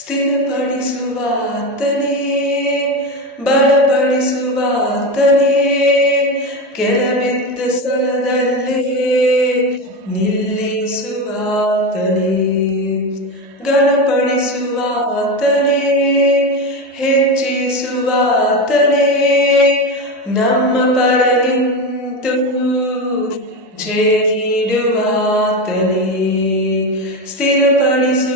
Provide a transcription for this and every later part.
ಸ್ಥಿರಪಡಿಸುವಾತನೇ, ಬಲಪಡಿಸುವಾತನೇ, ಕೆಳಬಿದ್ದ ಸ್ಥಳದಲ್ಲೇ ನಿಲ್ಲಿಸುವಾತನೇ, ಘನಪಡಿಸುವಾತನೇ, ಹೆಚ್ಚಿಸುವಾತನೇ, ನಮ್ಮ ಪರ ನಿಂತು ಜಯ ನೀಡುವಾತನೇ, ಸ್ಥಿರಪಡಿಸುವಾತನೇ,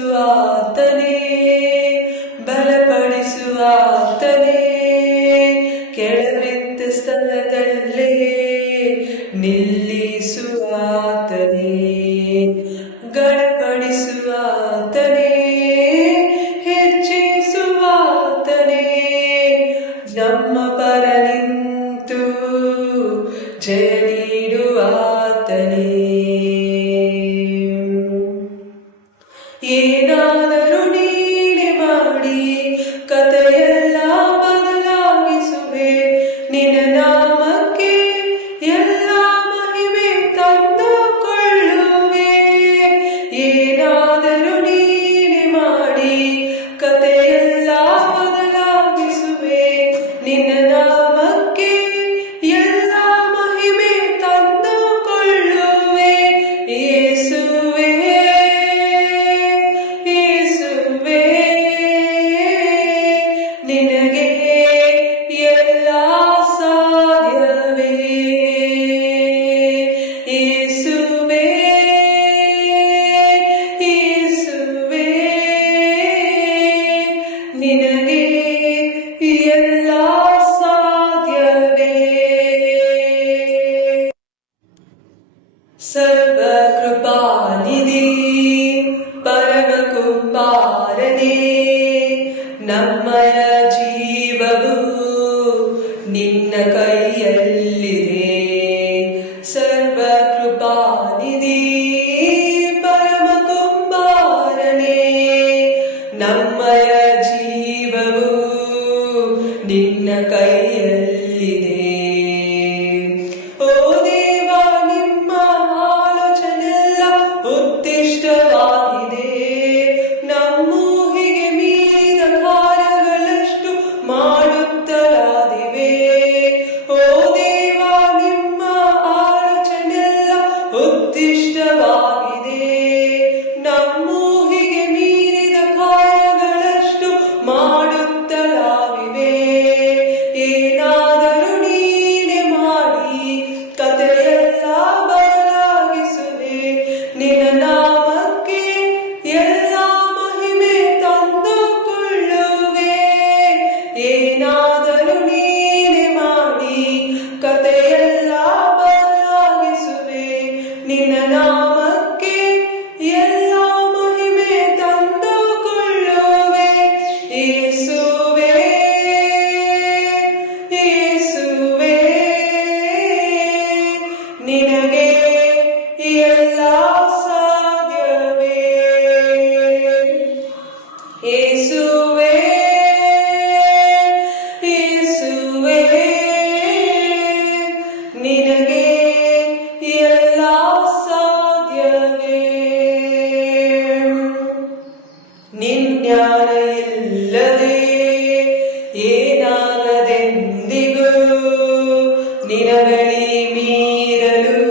ಬಲಪಡಿಸುವಾತನೇ, ಕೆಳಬಿದ್ದ ಸ್ಥಳದಲ್ಲೇ ನಿಲ್ಲಿಸುವಾತನೇ, ಘನಪಡಿಸುವಾತನೇ, ಹೆಚ್ಚಿಸುವಾತನೇ, ನಮ್ಮ ಪರ ನಿಂತು ಜಯ ನೀಡುವಾತನೇ. ಏನಾದರೂ ನೀನೆ ಮಾಡಿ ಕಥೆಯೆಲ್ಲ ಬದಲಾಗಿಸುವೆ, ನಿನ್ನ ನಾಮಕ್ಕೆ ಎಲ್ಲ ಮಹಿಮೆ ತಂದುಕೊಳ್ಳುವೆ. ಏನಾದರೂ ನೀನೆ ಮಾಡಿ ಕಥೆಯೆಲ್ಲ ಬದಲಾಗಿಸುವೆ, ನಿನ್ನ ನಾಮಕ್ಕೆ ಎಲ್ಲ ಮಹಿಮೆ ತಂದುಕೊಳ್ಳುವೆ. ಯೇಸುವೇ, ಯೇಸುವೇ, ನಿನಗೆ ಎಲ್ಲ ಸಾಧ್ಯವೇ. ಯೇಸುವೇ, ಯೇಸುವೇ, ನಿನಗೆ ಎಲ್ಲ ಸಾಧ್ಯವೇ. ಸರ್ವಕೃಪಾನಿಧಿ ಪರಮ ಕುಮಾರನೇ, ನಮ್ಮಯ ಜೀವವು ನಿನ್ನ ಕೈಯಲ್ಲಿದೆ. ಸರ್ವಕೃಪಾನಿಧಿ ಪರಮ ಕುಮಾರನೇ, ನಮ್ಮಯ ಜೀವವು ನಿನ್ನ ಕೈಯಲ್ಲಿದೆ. ಓ ದೇವ, ನಿಮ್ಮ ಆಲೋಚನೆಲ್ಲ ಉತ್ತಿಷ್ಟವಾಗಿದೆ, ನಮ್ಮೂಹಿಗೆ ಮೀರಿದ ಕಾರ್ಯಗಳಷ್ಟು ಮಾಡುತ್ತಲಾದಿವೆ. ಓ ದೇವ, ನಿಮ್ಮ ಆಲೋಚನೆಲ್ಲ ಉತ್ತಿಷ್ಟವಾಗಿದೆ, ನಮ್ಮೂಹಿಗೆ ಮೀರಿದ ಕಾರ್ಯಗಳಷ್ಟು ಮಾಡುತ್ತಲಾಗಿವೆ. ಏನಾದರೂ ನೀನೆ ಮಾಡಿ ಕಥೆಯೆಲ್ಲ ಬದಲಾಗಿಸುವೆ, ನಿನ್ನ ನಾಮಕ್ಕೆ ಎಲ್ಲ ಮಹಿಮೆ ತಂದುಕೊಳ್ಳುವೆ. ಏನಾದರೂ ನೀನೆ ಮಾಡಿ ಕಥೆಯೆಲ್ಲ ಬದಲಾಗಿಸುವೆ, ನಿನ್ನ ನಾಮಕ್ಕೆ ಎಲ್ಲ ಮಹಿಮೆ ತಂದುಕೊಳ್ಳುವೆ. ಯೇಸುವೇ, ಯೇಸುವೇ, ನಿನಗೆ ಎಲ್ಲ ಸಾಧ್ಯವೇ. ಯೇಸುವೇ, ಯೇಸುವೇ, ನಿನಗೆ ಎಲ್ಲ ಸಾಧ್ಯವೇ. ನಿನ್ಯಾನ ಇಲ್ಲದೆ ಏನಾಗದೆಂದಿಗೂ, ನಿನ್ನ ಬಳಿ ಮೀರಲು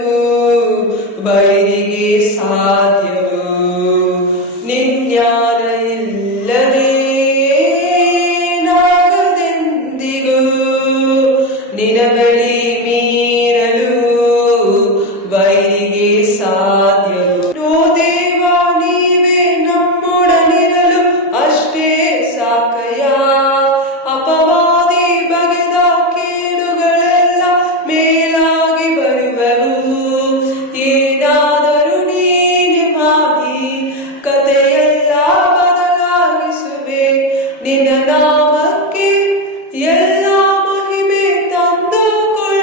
ಬೈರಿಗೆ ಸಾಧ್ಯವೋ. ನಿನ್ಯಾನ ಇಲ್ಲದೆ ಏನಾಗದೆಂದಿಗೂ, ನಿನ್ನ ಬಳಿ ಮೀರಲು ಬೈರಿಗೆ ಸಾಧ್ಯವೋ. ಓ ದೇವ, ನೀವೇ ನಮ್ಮೊಡನಿರಲು ಅಷ್ಟೇ ಸಾಕಯ್ಯ. ಅಪವಾದಿ ಬಗೆದ ಕೇಡುಗಳೆಲ್ಲ ಮೇಲಾಗಿ ಬರುವವು. ಏನಾದರೂ ನೀನೆ ಮಾಡಿ ಕಥೆಯೆಲ್ಲ ಬದಲಾಗಿಸುವೆ, ನಿನ್ನ ನಾಮಕ್ಕೆ ಎಲ್ಲ ಮಹಿಮೆ ತಂದುಕೊಳ್ಳುವೆ.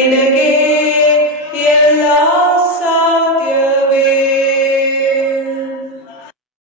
ನಿನಗೆ